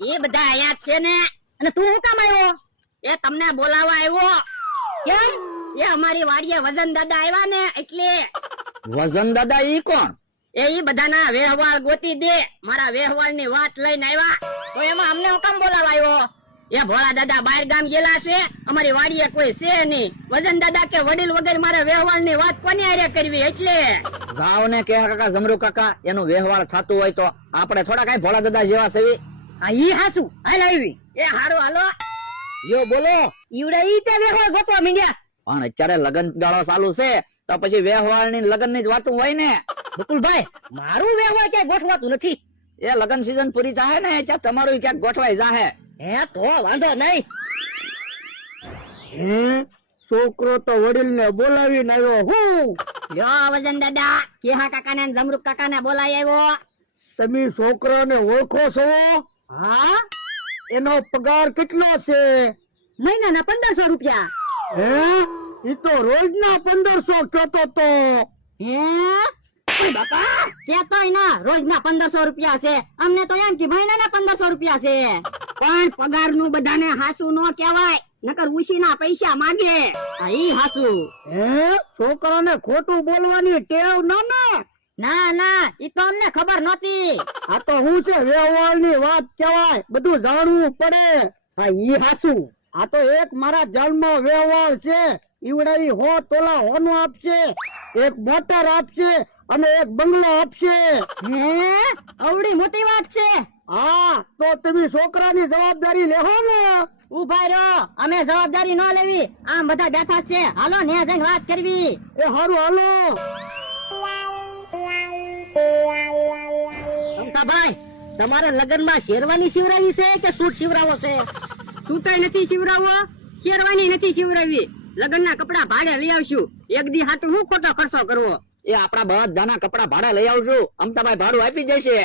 એ બધા આયા છે ને. અને તું શું કામ આવ્યો? એ તમને બોલાવવા આવ્યો. કેમ? એ અમારી વાડીએ વજન દાદા આવ્યા ને એટલે. વજન દાદા ઈ કોણ? એ બધાના વ્યવહાર ગોતી દે. મારા વ્યવહારની વાત લઈને આવ્યા. તો એમાં અમને હું કામ બોલાવવા આવ્યો? એ ભોળા દાદા બહાર ગામ ગયેલા છે, અમારી વાડીએ કોઈ છે નહીં. વજન દાદા કે વડીલ વગર મારે વ્યવહારની વાત કોની હારે કરવી એટલે. જાઓ ને કે કાકા જમરૂ કાકા એનો વ્યવહાર થતું હોય તો આપણે થોડા કઈ ભોળા દાદા જેવા છે. આ ઈ હાસુ હાલ આવી. એ હારું હાલો. યો બોલો. ઈવડે ઈ તે વ્યવહાર ગોતવા મીંડ્યા. પણ અત્યારે લગન ગાળો ચાલુ છે તો પછી વ્યવહાર ની લગન ની જ વાતું હોય ને. બકુલભાઈ મારું વ્યવહાર ક્યાંય ગોઠવાતું નથી. એ લગન સીઝન પૂરી થાય ને ત્યાં તમારું ક્યાંક ગોઠવાઈ જાહે. હે તો વાંધો નહીં. છોકરો તો વડીલ ને બોલાવીને આવ્યો. હું યો વજન દાદા કેહા કાકા ને જમરૂક કાકા ને બોલાઈ આવ્યો. તમે છોકરાને ઓળખો છો? હા એનો પગાર કેટલો છે? મહિનાના 1500 રૂપિયા. હે ઈ તો રોજના 1500 કહેતો તો. હે ઓય બાપા કેતોય ના રોજના 1500 રૂપિયા છે. અમને તો એમ કે મહિનાના 1500 રૂપિયા છે. પણ પગાર નું બધાને હાસુ નો કહેવાય, નકર ઉશીના પૈસા માંગે. આ ઈ હાસુ. હે છોકરાને ખોટું બોલવાની ટેવ ના. ના ના ઈ તો અમને ખબર નહોતી. આ તો હું છે વ્યવહારની વાત કહેવાય, બધું જાણવું પડે. હા ઈ હાસુ. આ તો એક મારા જન્મ વ્યવહાર છે. ઈવડા ઈ 100 તોલા હોનું આપશે, એક મોટર આપશે અને એક બંગલો આપશે. હે અવડી મોટી વાત છે. હા તો તમે છોકરાની જવાબદારી લેહો ને. ઉભા રહો, અમે જવાબદારી ન લેવી. આમ બધા બેઠા છે, હાલો ને જઈને વાત કરવી. એ હારું હાલો. મમતાભાઈ તમારે લગનમાં શેરવાની શિવરાવી છે કે સૂટ શિવરાવો છે? સૂટાઈ નથી શિવરાવો, શેરવાની નથી શિવરાવી. લગનના કપડા ભાડે લઈ આવશું. એક દી હાટુ હું ખોટો ખર્ચો કરવો? એ આપણા બધાના કપડા ભાડા લઈ આવજો. અમતાભાઈ ભાડું આપી જશે.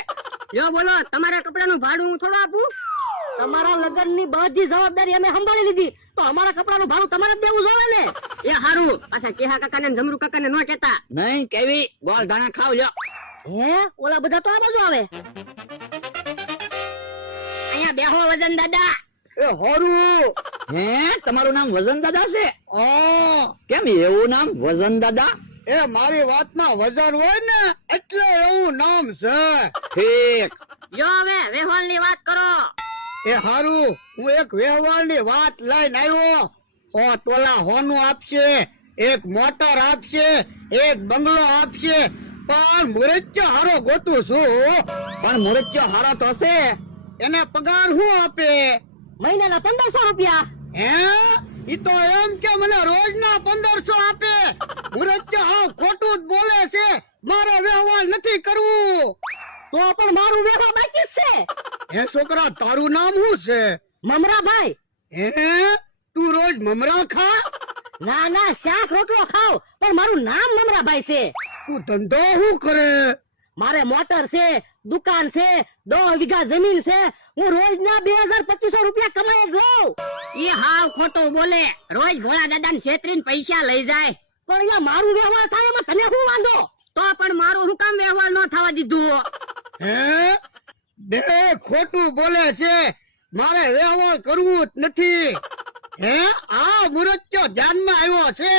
જો બોલો તમારા કપડાનું ભાડું હું થોડું આપું? તમારા લગનની બધી જવાબદારી અમે સંભાળી લીધી, તો અમારા કપડાનું ભાડું તમારે જ દેવું જોવે ને. એ હારું પાછા કેહા કાકા ને જમરૂ કાકા ને ન કહેતા. નહીં કેવી ગોળ ધાણા ખાવ લ્યો. હે ઓલા બધા તો આ બાજુ આવે. અહીંયા બેહો વજન દાદા. એ હારું. હે તમારું નામ વજન દાદા છે? આ કેમ એવું નામ વજન દાદા? એ મારી વાતમાં વજન હોય ને એટલે એવું નામ છે. ઠીક. જો હવે વ્યવહારની વાત કરો. એ હારું હું એક વ્યવહારની વાત લઈને આવ્યો. 100 તોલા હોનું આપશે, એક મોટર આપશે, એક બંગલો આપશે. પણ મુરચ્ચો હારો ગોતું છું. પણ મુરચ્ચો હારો તો છે. એને પગાર શું આપે? મહિનાના 1500 રૂપિયા. હે ઈ તો એમ કે મને રોજના 1500 આપે. મુરચ્ચો હાવ ખોટું જ બોલે છે. મારે વ્યવહાર નથી કરવું. તો પણ મારું વ્યવહાર બાકી જ છે. હે છોકરા તારું નામ શું છે? મમરાભાઈ. હે તું રોજ મમરા ખા? ના ના શાક રોટલો ખાવ, પણ મારું નામ મમરાભાઈ છે. તું ધંધો શું કરે? મારે મોટર છે, દુકાન છે, 10 વીઘા જમીન છે. હું રોજના 2200 રૂપિયા કમાઈ જ લઉં. એ હાવ ખોટું બોલે. રોજ ભોળા દાદા ને છેતરીને પૈસા લઈ જાય. પણ અહીંયા મારું વ્યવહાર થાય એમાં તને શું વાંધો? તો પણ મારું શું કામ વ્યવહાર ન થવા દીધું? હે બે ખોટું બોલે છે. મારે વ્યવહાર કરવું જ નથી. હે આ મુરચ્ચો ધ્યાનમાં આવ્યો છે.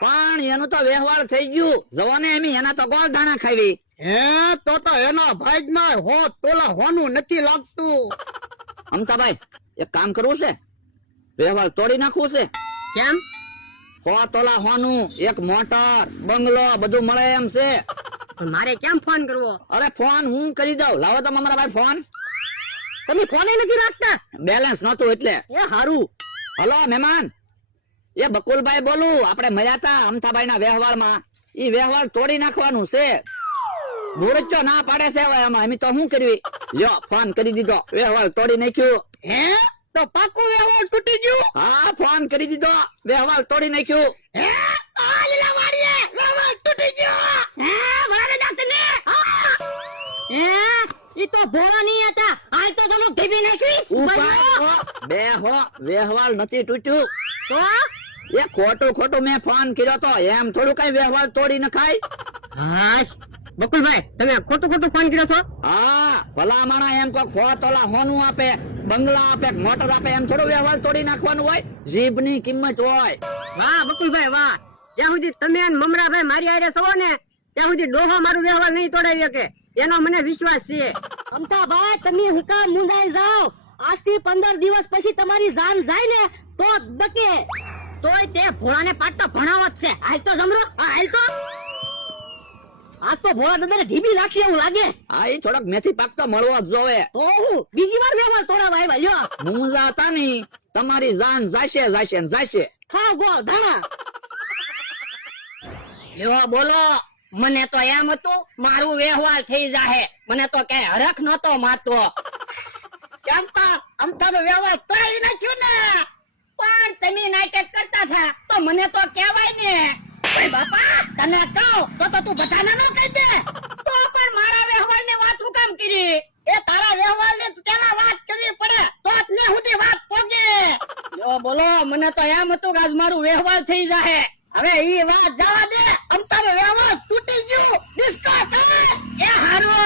પણ એનું તો વ્યવહાર થઈ ગયું. જવાને એમ એના તો ગોળ ધાણા ખાવી. હે તો એના ભાગમાં 100 તોલા હોનું નથી લાગતું. અમતાભાઈ એક કામ કરવું છે, વ્યવહાર તોડી નાખવું છે. કેમ? 100 તોલા હોનું, એક મોટર, બંગલો બધું મળે એમ છે. પણ મારે કેમ ફોન કરવો? અરે ફોન હું કરી દઉં. લાવો તો મમરાભાઈ ફોન. તમે ફોને નથી રાખતા? બેલેન્સ નતું એટલે. એ હારું. હલો મહેમાન, એ બકુલભાઈ બોલું. આપણે મળ્યા તા અમતાભાઈ ના વ્યવહારમાં. ઈ વ્યવહાર તોડી નાખવાનું છે. મુરચ્ચો ના પાડે છે. હવે એમાં અમે તો શું કરવી? લ્યો ફોન કરી દીધો, વ્યવહાર તોડી નાખ્યું. હે તો પાકું વ્યવહાર તૂટી ગયું. હા ફોન કરી દીધો, વ્યવહાર તોડી નાખ્યું. હે આ લીલા વાડીએ વ્યવહાર તૂટી ગયો. હે મારે દાંતને. હે ઈ તો ભોળા નહીં હતા. આ તો તમે ઢીબી નાખી. બેહો, વ્યવહાર નથી તૂટ્યું. તો એ ખોટું મેં ફોન કર્યો તો. એમ થોડું કઈ વ્યવહાર તોડી નખાય? હાશ બકુલભાઈ તમે ખોટું ખોટું ફોન કર્યો છો. હા ભલા માણા એમ કોઈ 100 તોલા હોનું આપે, બંગલા આપે, મોટર આપે એમ થોડો વ્યવહાર તોડી નાખવાનું હોય. જીભની કિંમત હોય. વાહ બકુલભાઈ વાહ, જ્યાં સુધી તમે અને મમરાભાઈ મારી હારે છો ને ત્યાં સુધી ડોહો મારું વ્યવહાર નહીં તોડાવી શકે એનો મને વિશ્વાસ છે. અમતાભાઈ તમે હુકામ મુંડાઈ જાઓ, આજથી 15 દિવસ પછી તમારી જાન જાય ને તો જ બકે. તોય તે ભોળાને પાટો ભણાવો જ છે. હાલ તો જમરો, હા હાલ તો. આ તો ભોળા દાદાને ઢીબી લાગશે એવું લાગે. હા એ થોડોક મેથી પાક તો મળવો જ જોવે. તો હું બીજી વાર વ્યવહાર તોડાવા આવ્યા લ્યો. મુંજા હતા ની તમારી જાન જાશે જાશે ને જાશે. ખાવ ગો ધાણા. લ્યો બોલો, મને તો એમ હતું મારું વ્યવહાર થઈ જાહે, મને તો કઈ હરખ નતો મારતો. કેમ પણ અમથાનો વ્યવહાર તોડી નાખ્યો ને. પણ તમે નાટક કરતા હતા તો મને તો કહેવાય ને. ઓય બાપા તને કહું તો તું બધાને ન કહી દે. તો પણ મારા વ્યવહારની વાત હું કામ કરી? એ તારા વ્યવહારની તેના વાત કરવી પડે તો જ ને સુધી વાત પોગે. લ્યો બોલો, મને તો એમ હતું કે આજ મારું વ્યવહાર થઈ જાહે. હવે ઈ વાત જવા દે, અમતાનો વ્યવહાર તૂટી ગયો. ડિસ્કો કરે એ હારો.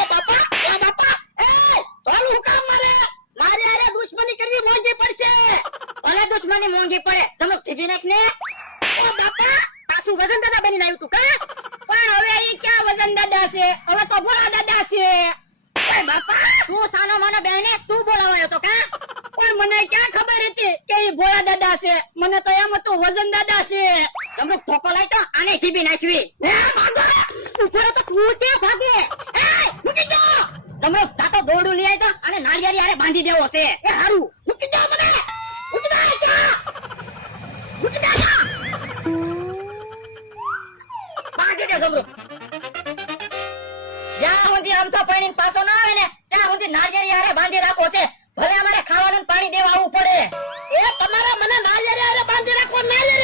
ઓ બાપા, એ તોલું હું કામ મારે? મારે આરે દુશ્મની કરવી મોંઘી પડશે. ભલે દુશ્મની મોંઘી પડે, તમે ઠીબી નાખ ને. ઓ બાપા, પાછું વજન દાદા બનીને આવ્યું તું કા? પણ હવે ઈ ક્યાં વજન દાદા છે, હવે તો ભોળા દાદા છે. ઓય બાપા, તું સાનો માનો બેને તું બોલાવાયો તો કા? પણ મને ક્યાં ખબર હતી કે ઈ ભોળા દાદા છે? મને તો એમ હતું વજન દાદા છે. તમે ધોકો લાઈ તો આને ઠીબી નાખવી. હે ભાગો, ઉપર તો તું કે ભાગે. એ મૂકી દો. તમે જાતો દોરડું લઈ આવી તો અને નાળિયેરી હારે બાંધી દેવો છે. એ હારું મૂકી દો મને. મૂકી દો જા. મૂકી દો જા. બાંધી દે સમરો. જ્યાં સુધી આમ તો પાણી પાછો ના આવે ને ત્યાં સુધી નાળિયેરી હારે બાંધી રાખો છે. ભલે અમારે ખાવાનું પાણી દેવા આવવું પડે. એ તમારે મને નાળિયેરી હારે બાંધી રાખો. નાળિયેરી